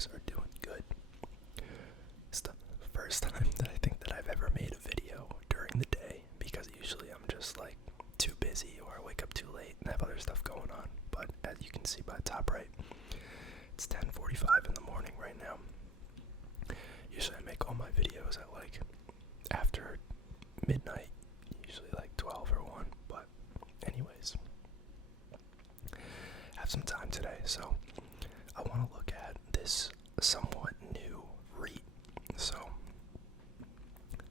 guys are doing good. It's the first time that I think that I've ever made a video during the day, because usually I'm just like too busy or I wake up too late and have other stuff going on. But as you can see by the top right, it's 10:45 in the morning right now. Usually I make all my videos at like after midnight, usually like 12 or 1, but anyways, have some time today, so I want to look at this somewhat new REIT. So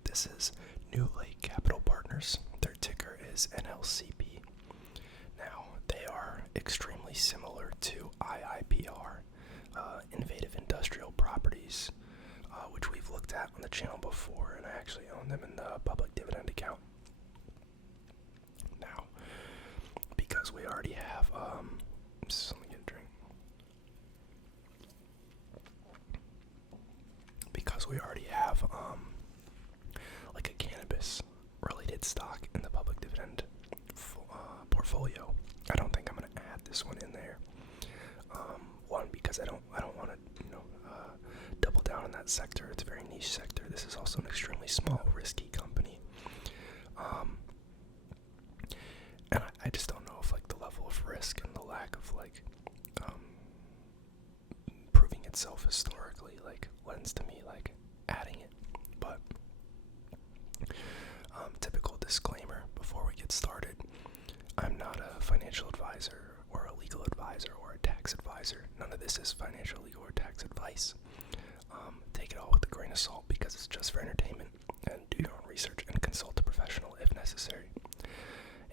this is New Lake Capital Partners. Their ticker is NLCP. Now, they are extremely similar to IIPR, Innovative Industrial Properties, which we've looked at on the channel before, and I actually own them in the public dividend account. Now, because we already have, let me get a drink. Because we already have, like a cannabis related stock in the public dividend portfolio, I don't think I'm going to add this one in there. One, because I don't want to, double down on that sector. It's a very niche sector. This is also an extremely small, risky company. And I just don't know if like the level of risk and the lack of like proving itself historically like lends to me like adding it. But typical disclaimer before we get started: I'm not a financial advisor or a legal advisor or a tax advisor. None of this is financial, legal, or tax advice. Take it all with a grain of salt because it's just for entertainment, and do your own research and consult a professional if necessary.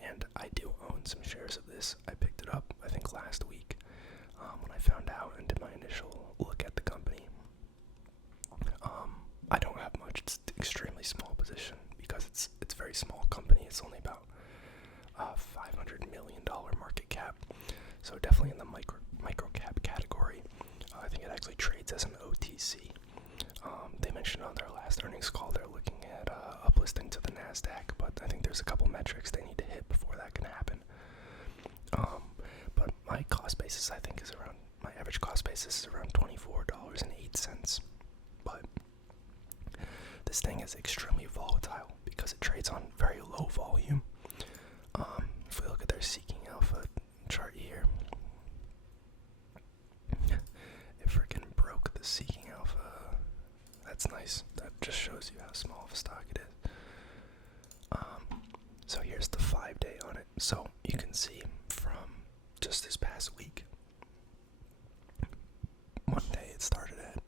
And I do own some shares of this. I picked it up, I think, last week when I found out and did my initial look at the company. I don't have much. It's an extremely small position because it's a very small company. It's only about $500 million market cap, so definitely in the micro cap category. I think it actually trades as an OTC. They mentioned on their last earnings call they're looking at uplisting to the NASDAQ, but I think there's a couple metrics they need to hit before that can happen. But my cost basis, I think, my average cost basis is around $24.08. But this thing is extremely volatile because it trades on very low volume. If we look at their Seeking Alpha chart here, it freaking broke the Seeking Alpha. That's nice. That just shows you how small of a stock it is. So here's the 5-day on it. So you can see from just this past week, one day it started at,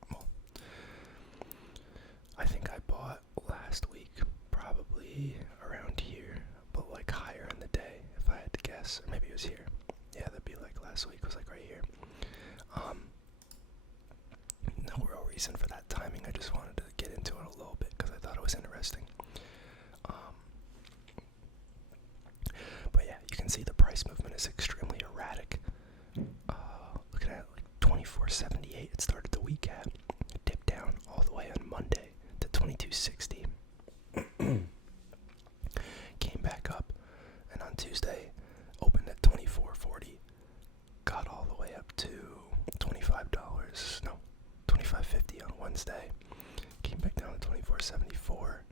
I think I bought last week probably around here, but like higher in the day if I had to guess, or maybe it was here. Yeah, that'd be like last week was like right here. No real reason for that timing. I just wanted to get into it a little bit because I thought it was interesting. But yeah, you can see the price movement is extremely erratic. Looking at like 24.78, it started the week at. It dipped down all the way on Monday to 22.60. Came back up, and on Tuesday opened at 24.40. Got all the way up to $25. No, $25.50 on Wednesday. Came back down to $24.74.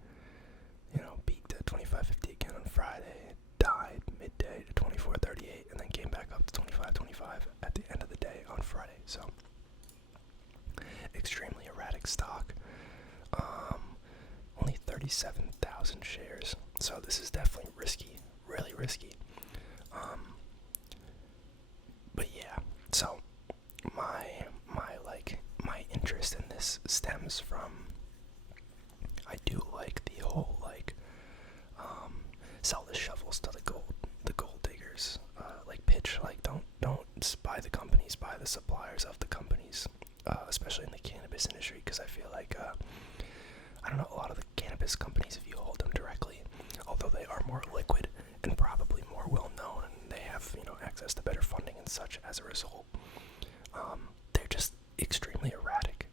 Peaked at $25.50 again on Friday. Died midday to $24.38, and then came back up to $25.25 at the end of the day on Friday. So extremely erratic stock. Only 37,000 shares. So this is definitely risky, really risky. But yeah, so my interest in this stems from, I do like the whole sell the shovels to the gold diggers pitch. Don't buy the companies, buy the suppliers of the companies, especially in the cannabis industry, because I feel like I don't know, a lot of the cannabis companies, if you hold them directly, although they are more liquid and probably more well known, and they have access to better funding and such as a result, they're just extremely erratic,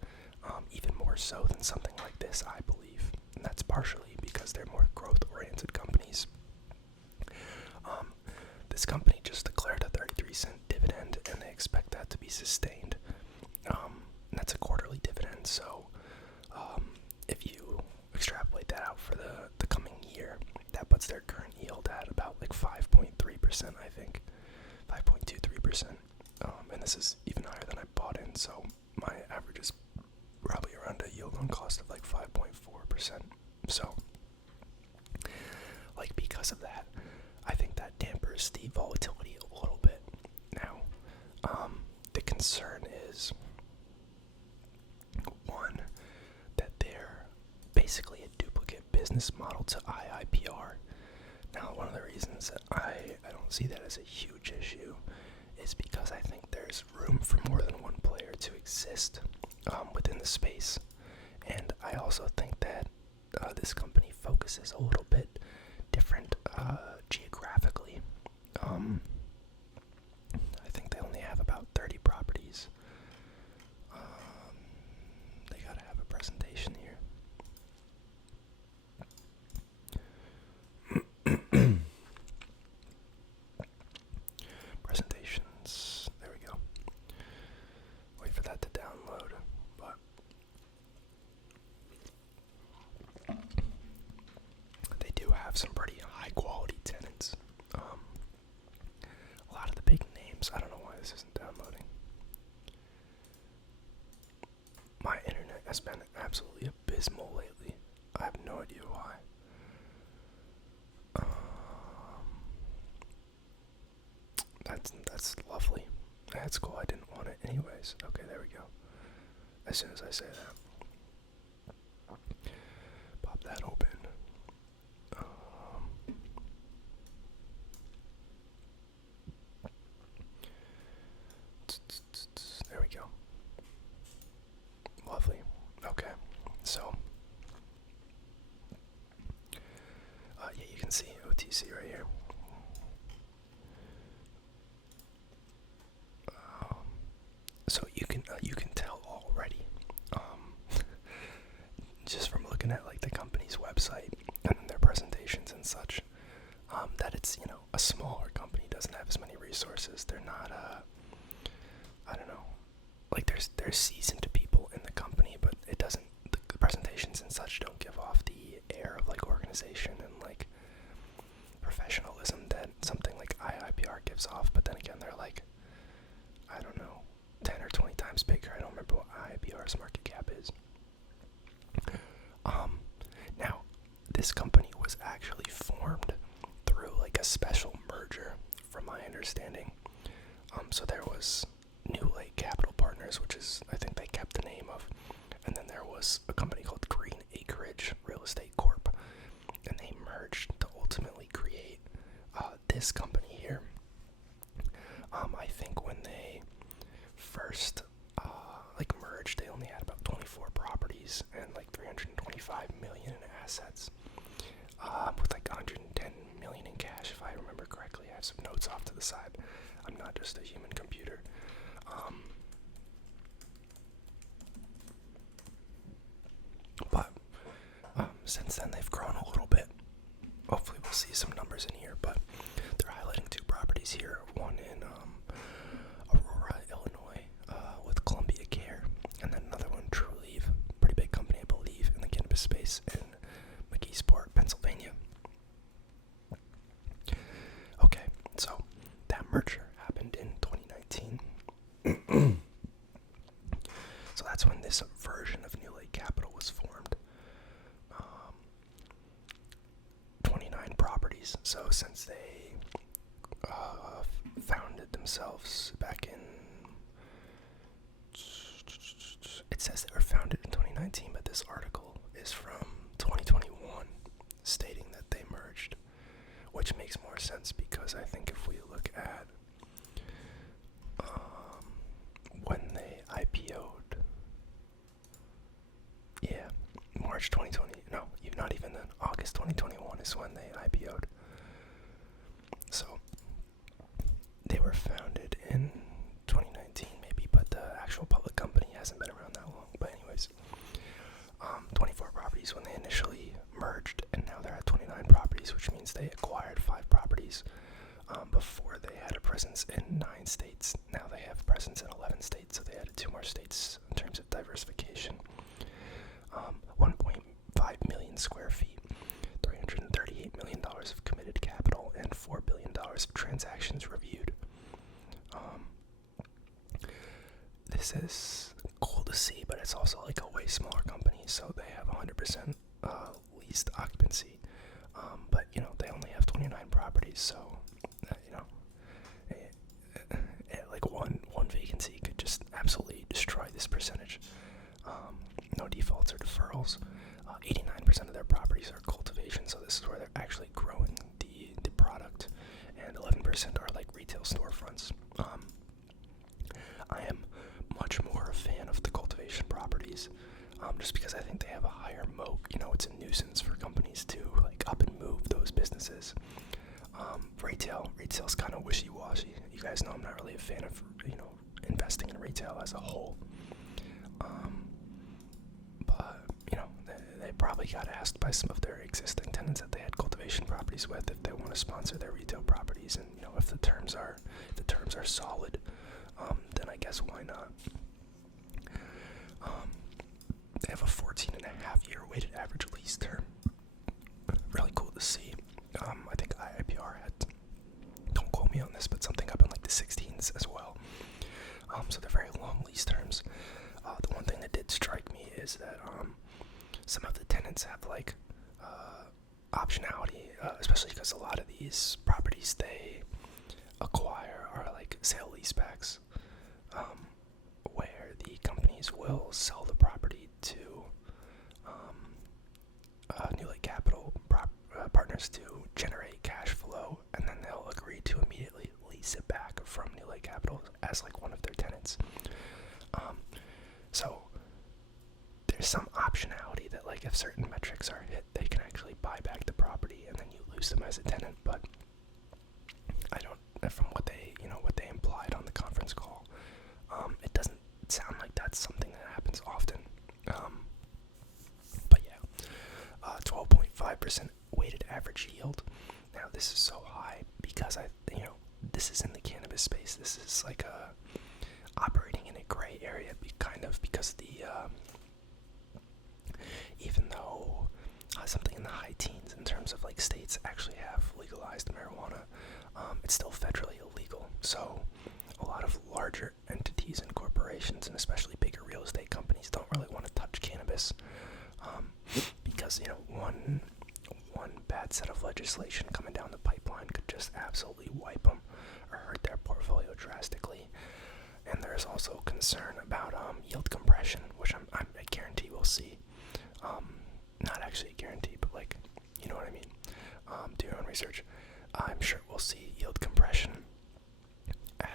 even more so than something like this, I believe. And that's partially because they're more growth-oriented companies. This company just declared a 33-cent dividend, and they expect that to be sustained. And that's a quarterly dividend. So if you extrapolate that out for the coming year, that puts their current yield at about like 5.3%, I think, 5.23%. And this is even higher than I bought in, so my average is probably around a yield on cost of like 5.4%. So, like, because of that, I think that dampers the volatility a little bit. Now, the concern is, one, that they're basically a duplicate business model to IIPR. Now, one of the reasons that I don't see that as a huge issue is because I think there's room for more than one player to exist within the space. And I also think that this company focuses a little bit different geographically. I think they only have about 30 properties. They gotta have a presentation here. Presentations. There we go. Wait for that to download. But they do have some pretty high quality tenants. A lot of the big names. I don't know why this isn't downloading. My internet has been absolutely abysmal lately. I have no idea why. That's lovely. That's cool. I didn't want it anyways. Okay, there we go. As soon as I say that, pop that open. There we go. Lovely. Okay, so yeah, you can see OTC right here. So you can tell already, just from looking at like the company's website and their presentations and such, that it's, you know, a smaller company, doesn't have as many resources. They're not I don't know, like there's seasoned people in the company, but it doesn't, the presentations and such don't give off the air of like organization and like professionalism that something like IIPR gives off. But then again, they're like, I don't know, 10 or 20 times bigger. I don't remember what IIPR's market cap is. Now, this company was actually formed through like a special merger, from my understanding. So there was New Lake Capital Partners, which is, I think they kept the name of, and then there was a company called Green Acreage Real Estate Corp, and they merged to ultimately create this company here. I think when they first like merged, they only had about 24 properties and like 325 million in assets, with like 110 million in cash, if I remember correctly. I have some notes off to the side. I'm not just a human computer. But since then they've grown a little bit. Hopefully we'll see some numbers in here, but they're highlighting 2 properties here. One in Aurora, Illinois, with Columbia Care, and then another one, True Leave, pretty big company, I believe, in the cannabis space in McKeesport, Pennsylvania. Okay, so that merger happened in 2019. So that's when this version of New Lake Capital was formed. 29 properties. So since they founded themselves back in, it says they were founded in 2019, but this article is from 2021, stating that they merged, which makes more sense because I think if we look at when they IPO'd, yeah, March 2020, no, not even then, August 2021 is when they IPO'd. So they were founded in 2019 maybe, but the actual public company hasn't been around that long. But anyways, 24 properties when they initially merged, and now they're at 29 properties, which means they acquired 5 properties. Before they had a presence in 9 states. Now they have a presence in 11 states, so they added 2 more states in terms of diversification. 1.5 million square feet, $338 million of committed capital, and $4 billion of transactions reviewed. This is cool to see, but it's also like a way smaller company, so they have 100% leased occupancy. But they only have 29 properties, so like one vacancy could just absolutely destroy this percentage. No defaults or deferrals. 89% of their properties are cultivation, so this is where they're actually growing the product, and 11% are like retail storefronts. I am much more a fan of the cultivation properties, just because I think they have a higher moat. It's a nuisance for companies to like up and move those businesses. Retail's kind of wishy-washy. You guys know I'm not really a fan of investing in retail as a whole. But they probably got asked by some of their existing tenants that they had cultivation properties with if they want to sponsor their retail properties, and if the terms are solid, then I guess why not. They have a 14.5-year weighted average lease term. Really cool to see. I think IIPR had, don't quote me on this, but something up in like the 16s as well. So they're very long lease terms. The one thing that did strike me is that some of the tenants have like optionality, especially because a lot of these properties they acquire are like sale leasebacks, where the companies will sell the property to New Lake Capital partners to generate cash flow, and then they'll agree to immediately lease it back from New Lake Capital as like one of their tenants. So there's some optionality that like if certain metrics are hit, they can actually buy back the property and then you lose them as a tenant. But I don't, from what they implied on the conference call, it doesn't sound like that's something that happens often. But yeah, 12.5% weighted average yield. Now this is so high because this is in the cannabis space. This is like operating in a gray area, because even though something in the high teens in terms of like states actually have legalized marijuana, it's still federally illegal. So a lot of larger entities and corporations, and especially bigger real estate companies, don't really want to touch cannabis, because one bad set of legislation coming down the pipeline could just absolutely wipe them or hurt their portfolio drastically. And there's also concern about yield compression, which I guarantee we'll see. Not actually a guarantee, but like, you know what I mean. Do your own research. I'm sure we'll see yield compression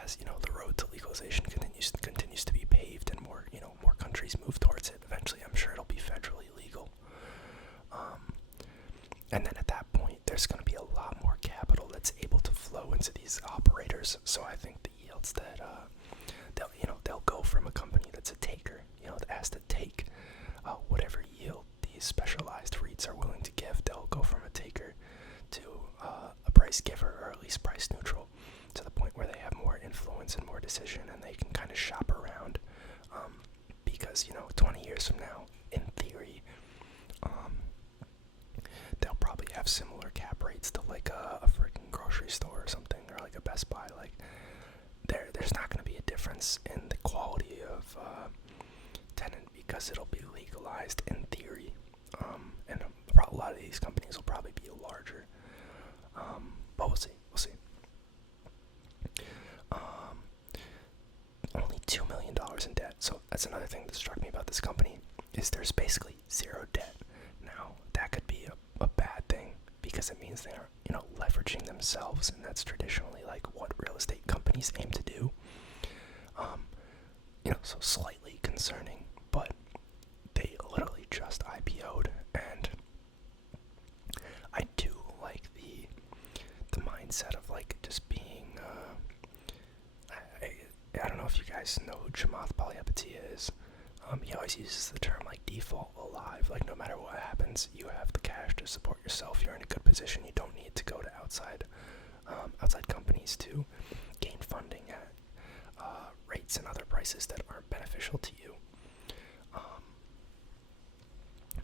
as the road to legalization continues to be paved, and more countries move towards it. Eventually, I'm sure it'll be federally legal. And then at that point, there's going to be a lot more capital that's able to flow into these operators. So I think the yields that they'll go from a company that's a taker, that has to take whatever yield these specialized REITs are willing to give. They'll go from a taker to a price giver, or at least price neutral, to the point where they have more influence and more decision, and they can kind of shop around. Because 20 years from now, in theory, they'll probably have similar cap rates to like a freaking grocery store or something, or like a Best Buy. Like there's not going to be a difference in the quality of tenant, because it'll be legalized in theory, and a lot of these companies will probably be larger, but we'll see. Only $2 million in debt. So that's another thing that struck me about this company, is there's basically zero debt. Now that could be a bad thing, because it means they're leveraging themselves, and that's traditionally like what real estate companies aim to do. So slightly concerning, but they literally just IPO'd, and I do like the mindset of like just being I don't know if you guys know who Chamath Palihapitiya is. He always uses the term like default alive, like no matter what happens, you have the cash to support yourself, you're in a good position, you don't need to go to outside companies to gain funding at prices that aren't beneficial to you.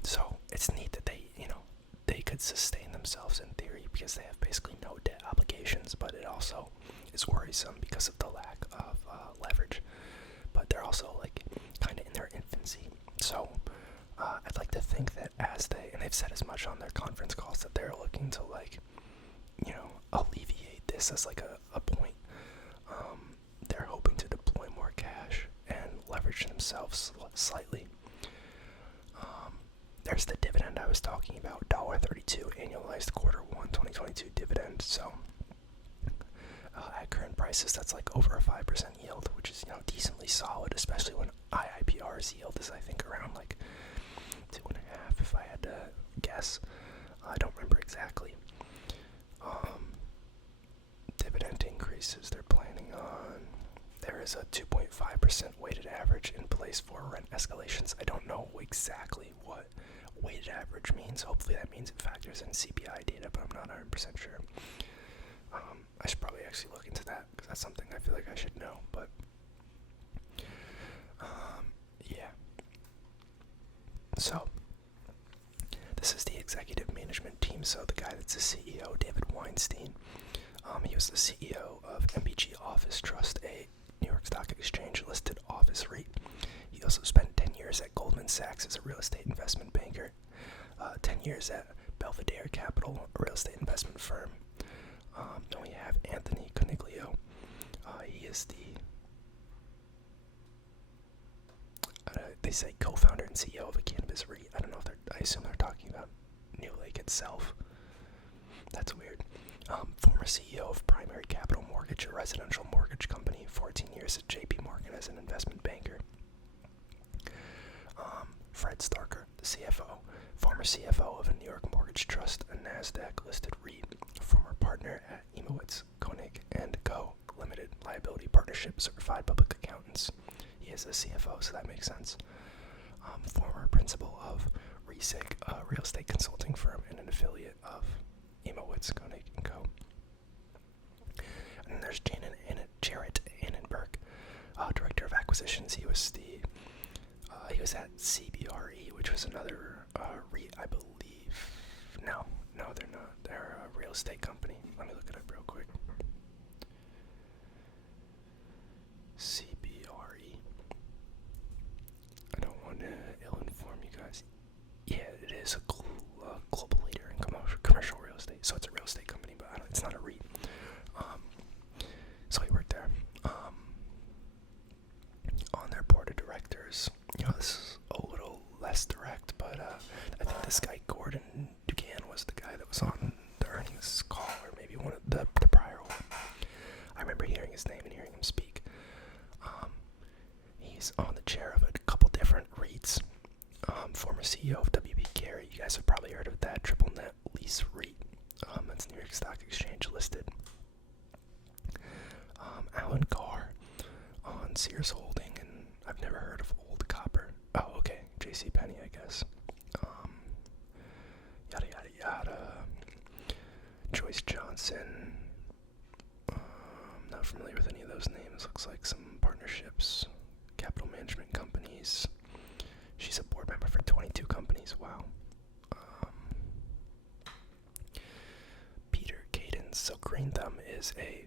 So it's neat that they could sustain themselves in theory because they have basically no debt obligations, but it also is worrisome because of the lack of leverage. But they're also like kind of in their infancy. So I'd like to think that and they've said as much on their conference calls, that they're looking to alleviate this as like a point. They're hoping to deploy more cash and leverage themselves slightly. There's the dividend I was talking about, $1.32 annualized Q1 2022 dividend. So at current prices, that's like over a 5% yield, which is decently solid, especially when IIPR's yield is I think around like 2.5, if I had to guess. I don't remember exactly. Dividend increases they're planning on. There is a 2.5% weighted average in place for rent escalations. I don't know exactly what weighted average means. Hopefully that means it factors in CPI data, but I'm not 100% sure. I should probably actually look into that, because that's something I feel like I should know, but yeah. So this is the executive management team. So the guy that's the CEO, David Weinstein, he was the CEO of MBG Office Trust, a New York Stock Exchange listed office REIT. He also spent 10 years at Goldman Sachs as a real estate investment banker, 10 years at Belvedere Capital, a real estate investment firm. Then we have Anthony Coniglio. He is they say co-founder and CEO of a cannabis REIT. I don't know if I assume they're talking about New Lake itself. That's weird. Former CEO of Primary Capital Mortgage, a residential mortgage company, 14 years at JP Morgan as an investment banker. Fred Starker, the CFO, former CFO of a New York Mortgage Trust, a NASDAQ-listed REIT, former partner at Imowitz, Koenig & Co. Limited Liability Partnership, certified public accountants. He is a CFO, so that makes sense. Former principal of RESIG, a real estate consulting firm and an affiliate of Imowitz, Koenig & Co. And then there's Jarrett Annenberg, director of acquisitions. He was at CBRE, which was another REIT, I believe. No, they're not. They're a real estate company. Let me look it up real quick. CBRE. I don't want to ill-inform you guys. Yeah, it is a global leader in commercial real estate. So it's a real estate company, but it's not a REIT. So he worked there. On their board of directors. This is a little less direct, but I think this guy, Gordon Dugan, was the guy that was on the earnings call, or maybe one of the prior one. I remember hearing his name and hearing him speak. He's on the chair of a couple different REITs. Former CEO of WB Carey. You guys have probably heard of that. Triple net lease REIT. That's New York Stock Exchange listed. Alan Carr on Sears Holding, and I've never heard of Old Copper. Oh, okay. JCPenney, I guess. Yada yada yada. Joyce Johnson. Not familiar with any of those names. Looks like some partnerships. Capital management companies. She's a board member for 22 companies. Wow. Peter Cadence. So Green Thumb is a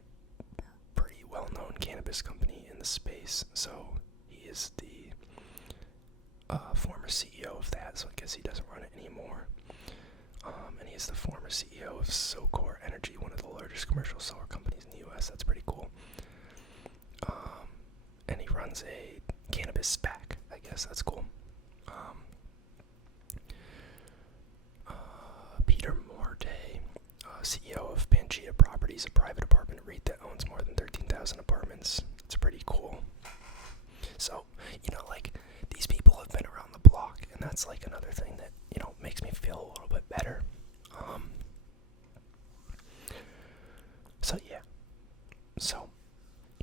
pretty well-known cannabis company in the space. So he is the former CEO of that. So I guess he doesn't run it anymore. And he is the former CEO of SoCore Energy, one of the largest commercial solar companies in the U.S. That's pretty cool. And he runs a cannabis SPAC. I guess that's cool. Peter Morte, CEO of Pangea Properties, a private apartment REIT that owns more than 13,000 apartments. It's pretty cool. So, these people have been around the block, and that's like another thing that, makes me feel a little bit better. So yeah. So,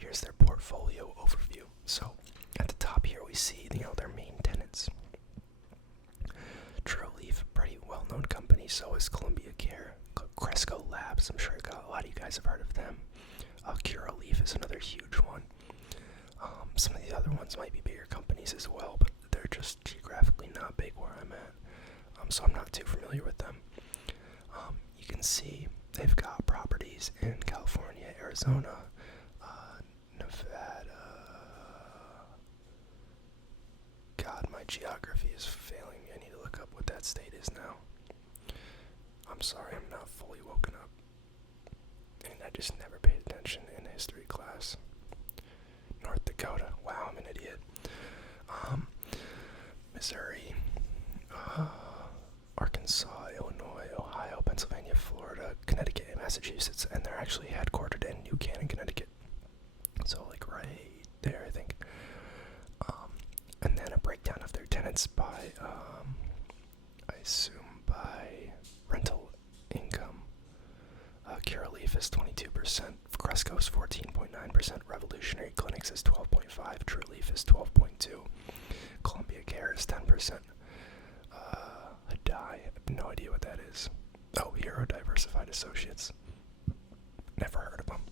here's their portfolio overview. So, at the top here we see, their main tenants. Trulieve, pretty well-known company. So is Columbia Care, Cresco Labs. I'm sure a lot of you guys have heard of them. Curaleaf is another huge one. Some of the other ones might be bigger companies as well, but they're just geographically not big where I'm at. So I'm not too familiar with them. You can see they've got properties in California, Arizona, Nevada. God, my geography is failing me. I need to look up what that state is now. I'm sorry, I'm not fully woken up. And I just never paid attention in history class. North Dakota. Wow, I'm an idiot. Missouri. Arkansas, Illinois, Ohio, Pennsylvania, Florida, Connecticut, and Massachusetts. And they're actually headquartered in New Canaan, Connecticut. So, like, right there, I think. And then a breakdown of their tenants by, I assume, by rental income. Curaleaf is 22%, Cresco is 14.9%, Revolutionary Clinics is 12.5%, Trulieve is 12.2%, Columbia Care is 10%, Hadai, I have no idea what that is. Oh, Hero Diversified Associates, never heard of them.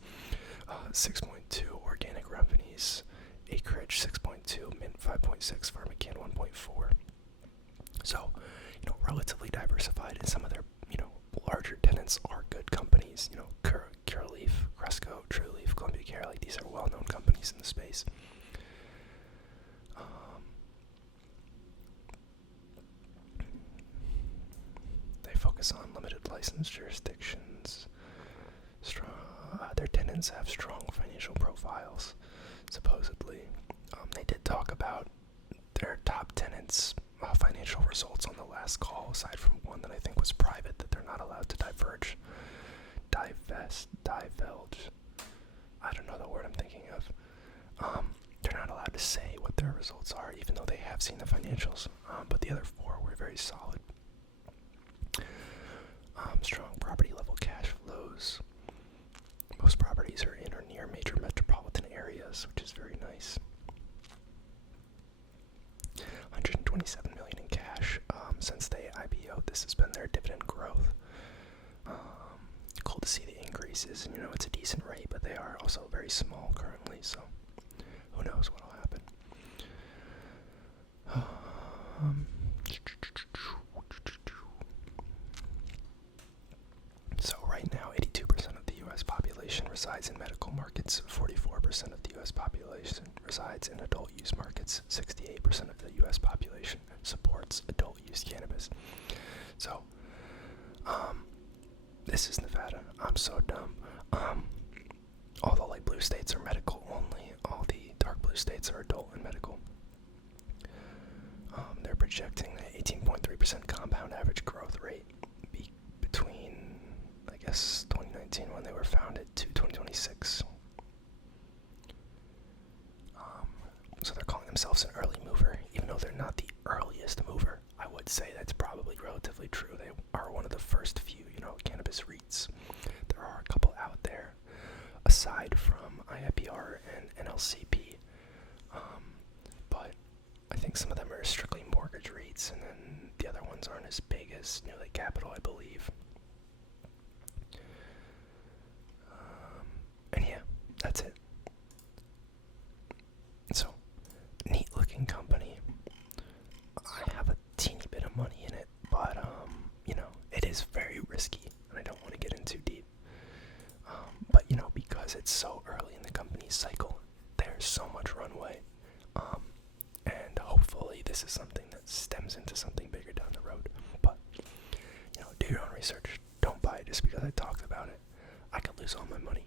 6.2%, Organic Remedies, Acreage 6.2%, Mint 5.6%, PharmaCann 1.4%. So, relatively diversified, and some of their, larger tenants are good companies. Curaleaf, Cresco, Trulieve, Columbia Care, like these are well-known companies in the space. They focus on limited license jurisdictions. Their tenants have strong financial profiles, supposedly. They did talk about their top tenants' financial results on the last call, aside from one that I think was private, that they're not allowed to divulge. I don't know the word I'm thinking of. They're not allowed to say what their results are, even though they have seen the financials. But the other four were very solid. Strong property level cash flows. Most properties are in or near major metropolitan areas, which is very nice. $127 million in cash since they IPO'd. This has been their dividend growth. Cool to see the increases, and it's a decent rate, but they are also very small currently, so who knows what'll happen. So right now, 82% of the U.S. population resides in medical markets, 44% of the U.S. population resides in adult use markets, 68% of the U.S. population supports adult use cannabis. So, this is Nevada. I'm so dumb. All the light blue states are medical only. All the dark blue states are adult and medical. They're projecting an 18.3% compound average growth rate between, I guess, 2019 when they were founded to 2026. So they're calling themselves an early mover, even though they're not the earliest mover. I would say that's probably relatively true. They are one of the first few, cannabis REITs. There are a couple out there, aside from IIPR and NLCP. But I think some of them are strictly mortgage REITs, and then the other ones aren't as big as New Lake Capital, I believe. And yeah, that's it. So, neat looking company. I have a teeny bit of money in it, but it is very risky, and I don't want to get in too deep. But because it's so early in the company's cycle, there's so much runway. And hopefully this is something that stems into something bigger down the road. But do your own research. Don't buy it just because I talked about it. I could lose all my money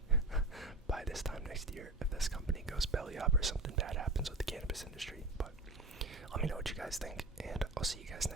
by this time next year if this company goes belly up or something bad happens with the cannabis industry. But let me know what you guys think, and I'll see you guys next time.